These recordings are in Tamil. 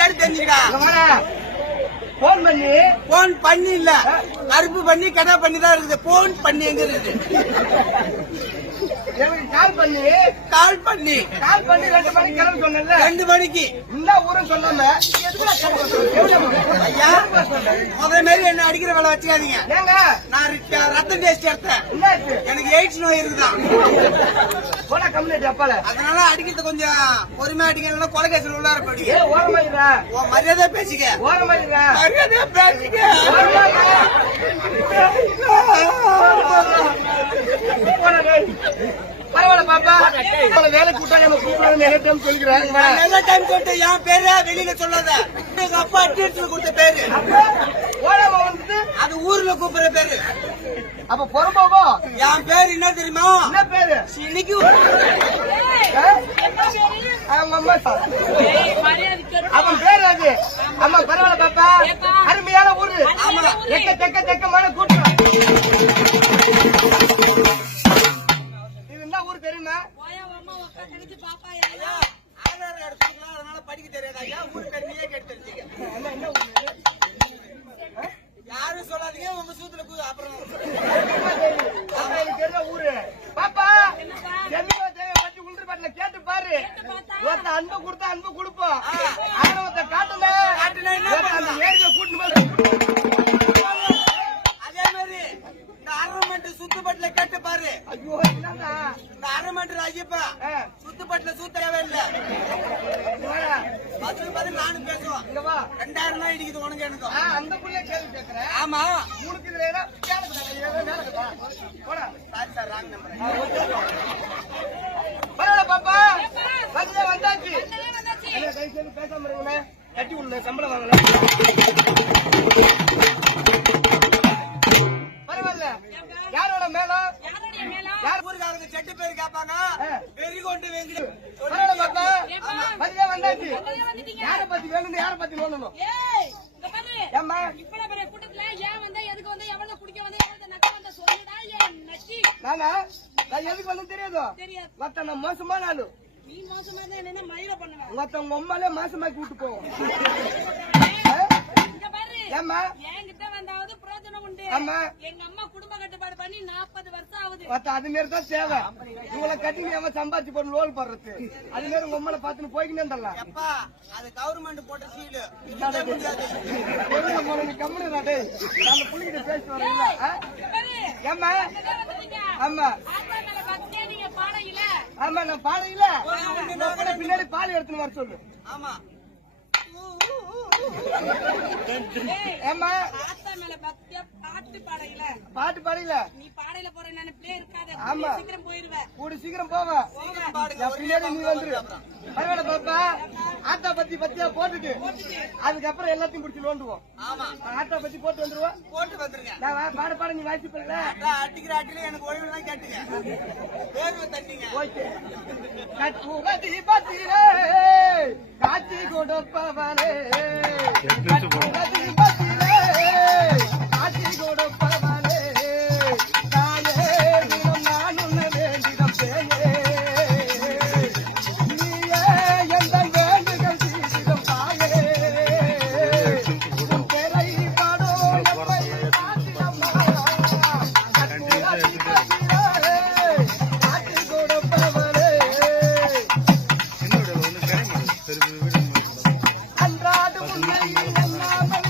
கேட்டு தெரிஞ்சுக்கா. போன் பண்ணி இல்ல, கருப்பு பண்ணி கடை பண்ணி தான் இருக்குது. போன் பண்ணி எங்க இருக்குது? கால் பண்ணி 2 மணிக்கு கிளம்பி சொன்னேன்ல. 2 மணிக்கு இந்த ஊரும் சொன்னாம ஐயா, முதல்ல மாதிரி என்ன அடிக்கிற வேலை வச்சுக்காதீங்க. ஏங்க நான் ரத்தம் டெஸ்ட் எடுத்தேன். எனக்கு எய்ட்ஸ் நோய் இருக்குதான். அதனால அடிக்கிறது கொஞ்சம் பொறுமையா அடிக்கணும். கொலைகேசல் உள்ளார போயிடுங்க. மரியாதை பேசிக்க. மரியாதை பேசிக்க. பரவாயில்ல பாப்பா, வேலை கூட்டா நம்ம கூப்பிடாது நிறைய டைம் சொல்லிக்கிறேன். நல்ல டைம் சொல்லிட்டு என் பேரு வெளியில சொல்லாத. எங்க அப்பா டீச்சர் கொடுத்த பேரு வந்து அது ஊர்ல கூப்பிடுற பேரு. அப்ப பொறுப்பாவோ என் பேரு என்ன தெரியுமா? என்ன பேரு? இன்னைக்கு அவங்க அம்மா அவன் பேரு அது. அம்மா பரவாயில்ல பாப்பா, அருமையான ஊரு. தெக்கமான கூட்டம். இது என்ன ஊரு தெரியுமா? ஆதார் எடுத்துக்கலாம், அதனால படிக்க தெரியாதா? ஏன் ஊரு பேர் நீயே கேட்டு தெரிஞ்சுக்க. யாரும் சொல்லாதீங்க, உங்க சூத்துல அப்புறம் தெரிஞ்ச ஊரு. பாப்பா பத்தி உள்பாட்டுல கேட்டு பாரு. ஒருத்த அன்பு கொடுத்தா அன்பு கொடுப்போம். ஒருத்த காட்டுல அந்த ஏரியா கூட்டு. அதே மாதிரி இந்த அரமண்டு சுத்துப்பட்டுல கேட்டு பாரு. ஐயோ என்னன்னா இந்த அரமண்டு ராஜப்பா சுத்துப்பட்டுல சூத்தவே இல்ல. பதில் நானும் பேசுவோம். 2000 தான் இடிக்குது உனக்கு எனக்கு. அந்த புள்ளைய கேள்வி கேட்கிறேன். ஆமா, உனக்கு இதுல சார் ராங் நம்பர். பரவாயில்ல பாப்பா, வந்தாச்சு. பேசாம இருங்க, கட்டி விடல, சம்பளம் வாங்கல. பரவாயில்ல. யாரோட மேலம்? யார் ஊருக்காரங்க செட்டு பேரு கேட்பாங்க. வெறி கொண்டு வெங்கி. பரவாயில்ல பாப்பா, வந்தாச்சு. யார பத்தி வேணும், யார பத்தி வேணும்? ஏம்மா நானா நான் எதுக்கு வந்து தெரியாதோ? நான் மோசமான ஆளு. உங்க அம்மாலே மாசமாக்கி விட்டு போவோம். ஏம்மா ஆமா, எங்க அம்மா குடும்ப கட்டுப்பாடு பண்ணி 40 வருஷம் ஆகுது. அது மாரி தான் தேவை. இவங்களை கட்டி அவன் சம்பாதிச்சு போட்டு லோன் போடுறது. அது மாரி உங்க அம்மால பாத்துன்னு போய்க்கினே தரலாம். அது கவர்மெண்ட் போட்ட சீலு. கம்மனு நம்ம புள்ளிக்கிட்ட பேசிட்டு வரீங்களா? ஏம்மா ஆமா ஆமா, நான் பாடையில பின்னாடி பால் எடுத்துன்னு வர சொல்லு. ஆமா, ஏம்மா பாட்டு பாடையில நீ பாடையில போற நினைப்பிலே இருக்காது. ஆமா, சீக்கிரம் போயிருவேன். கூட சீக்கிரம் போவேன். பின்னாடி நீ வந்துரு. பரவாயில்ல பாப்பா, ஆட்டா பத்தி பத்தியா போட்டுட்டு அதுக்கப்புறம் எல்லாத்தையும் பிடிச்சி நோண்டுவோம். ஆட்டா பத்தி போட்டு வந்துருவோம். போட்டு வந்துருங்க. பாட நீ வாய்ச்சி போயில அடிக்கிற அட்டில எனக்கு ஓய்வு தான் கேட்டுங்க. வேர்வை தண்ணிங்க. ஓகே, கட்டுவதி பத்திரே காட்சி கொடுப்பவரே, கட்டுவதி பத்திரே காட்சி கொடுப்பவரே, தாயே தினம் நான் உன்ன வேண்டிடம் பேயே, நீயே எந்த வேண்டுகள் தீவிரம் தாயே, உன் பேரை பாடோ எம்மை காத்திடம்மா, கட்டுவதி பத்திரே காட்சி கொடுப்பவரே. அன்றாடு உன்னை எண்ணாமல்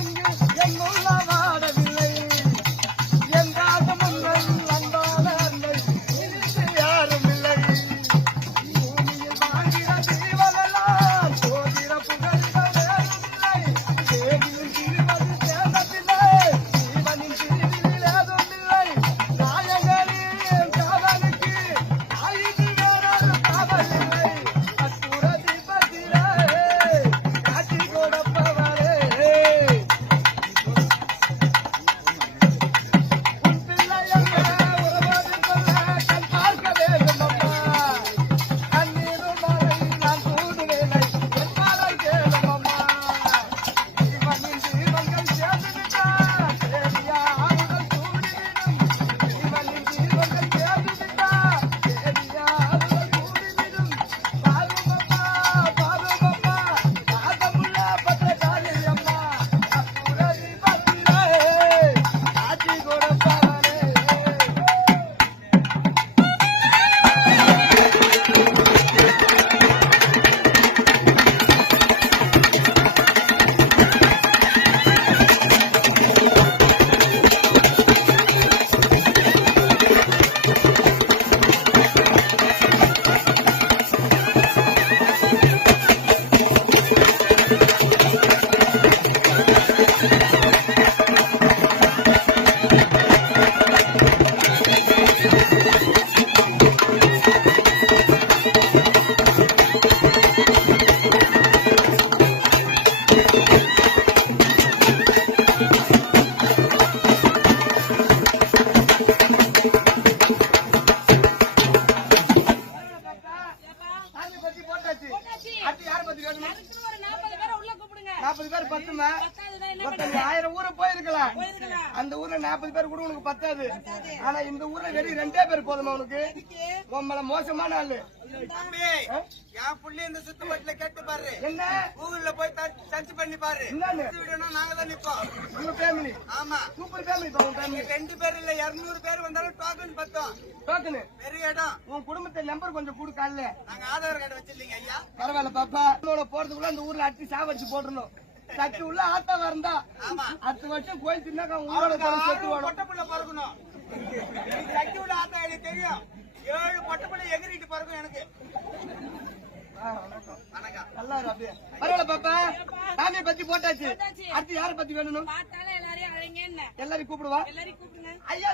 பேர் வேணும்? அதுக்குன்னு ஒரு 40 பேரை உள்ள கூப்பிடுங்க. 40 பேர் பத்துமா? பத்தாவதுன்னா என்ன மொத்தம் நீ 1000 ஊரை போயிருக்கலாம். போயிருக்கலாம். அந்த ஊர்ல 40 பேர் கூட உனக்கு பத்தாது. ஆனா இந்த ஊர்ல வெறும் 2 பேர் போதுமா உனக்கு? உம்மள மோசமான ஆளு. தம்பி, என் புள்ளி இந்த சுத்துப்பட்டுல கேட்டு பாரு. என்ன கூகுள்ல போய் சர்ச் பண்ணி பாரு. என்னன்னு? விடணும் நாங்க தான் நிப்போம். உங்க ஃபேமிலி ஆமா, சூப்பர் ஃபேமிலி பா. உன் ஃபேமிலி 2 பேர் இல்ல 200 பேர் வந்தாலும் டோக்கன் பத்தோம். டோக்கனு பெரிய இடம். உன் குடும்பத்தை நம்பர் கொஞ்சம் கொடு காலைல. நாங்க ஆதார் கார்டு வச்சிருந்தீங்க ஐயா. பரவாயில்ல பாப்பா. உன்னோட போறதுக்குள்ள அந்த ஊர்ல அடிச்சு சாவடிச்சு போட்டுருணும். சட்டி உள்ள ஆத்தா வரந்தா ஆமா, அடுத்த வருஷம் கோயில் தின்னாக்கா உங்களோட செத்து ஓடும். பொட்டப்புள்ள பறக்கணும். சட்டி உள்ள ஆத்தா எனக்கு தெரியும். 7 பொட்டப்புள்ள எகிரிட்டு பறக்கும் எனக்கு. வணக்கம். நல்லா இரு அப்படியே. பரவாயில்ல பாப்பா. சாமியை பத்தி போட்டாச்சு. போட்டாச்சு. அடுத்து யாரை பத்தி வேணும்? பார்த்தாலே எல்லாரையும் அழைங்க என்ன. எல்லாரையும் கூப்பிடுவா. எல்லாரையும் கூப்பிடுங்க. ஐயா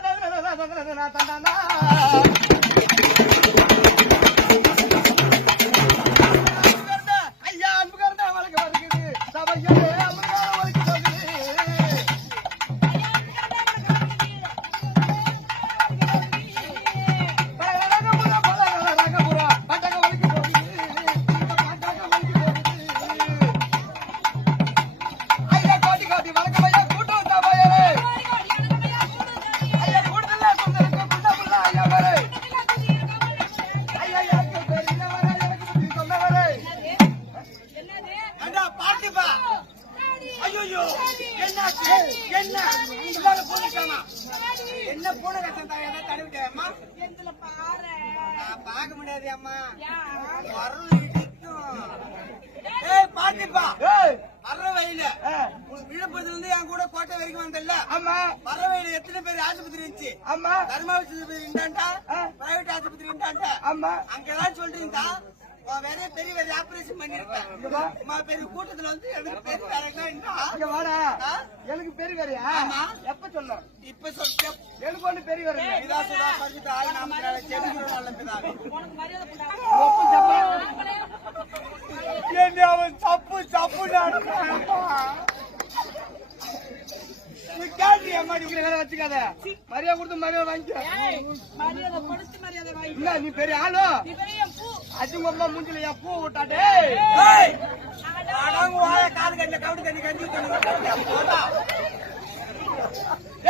தந்தானா ஐயா அன்புக்காரன் வழக்கு வருகிறது. சபையே அன்புக்கார வழக்கு வருகிறது. என்னது? அண்டா பாட்டிப்பா. ஐயோ என்னாச்சு? என்ன உங்களால போனிக்காமா? என்ன போன கஷ்டம் தான் ஏதோ தடவிட்டேம்மா. எங்களை பாரு. நான் பார்க்க முடியாது அம்மா. யார்? வரல் இடிக்கும். ஏய் பாட்டிப்பா, ஏய், வர்ற வயல ஆ, விழுப்புரத்துல இருந்து என் கூட கோட்டை வரைக்கும் வந்தல்ல. ஆமா வர வயல எத்தனை பேர் ஆஸ்பத்திரி இருந்துச்சு? ஆமா தர்மாவசி இருந்தாண்டா, பிரைவேட் ஆஸ்பத்திரி இருந்தாண்டா. ஆமா அங்க ஏதாவது சொல்றீங்களா? வேற பெரிய பெரிய ஆபரேஷன் பண்ணிருப்பேன். அம்மா பெரிய கூட்டத்துல வந்து எனக்கு பெரிய வேலைங்களா? இங்க வாடா. எனக்கு பெரிய வேறையா? ஆமா. எப்ப சொன்ன? இப்ப சொல்ல எனக்கு ஒண்ணு பெரிய வேற இல்ல. பிதா சுதா பரிசுத்த ஆவி நாமத்தினால ஜெபிக்கிறோம் நல்ல பிதாவே. உனக்கு மரியாதை பண்ணா. ஒப்பும் தப்பா? என்ன அவன் தப்பு தப்பு நீ கேட்டு அம்மா நீங்க வேலை வச்சுக்காத. மரியாதை கொடுத்து மரியாதை வாங்கிக்க. ஏய், மரியாதை கொடுத்து மரியாதை வாங்கி. இல்ல நீ பெரிய ஆளு. நீ பெரிய பூ. அஜிங்க அம்மா மூஞ்சில என் பூ விட்டாட்டே. ஏய் அடங்க வாய காது கண்ண கவுடி கண்ணி கஞ்சி தண்ணி போடா.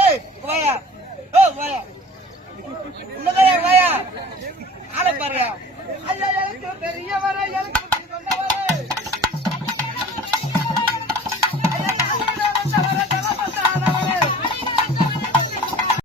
ஏய் வாயா. ஓ வாயா. உள்ளதே வாயா. ஆள பாருயா. ஐயா எனக்கு பெரிய வர எனக்கு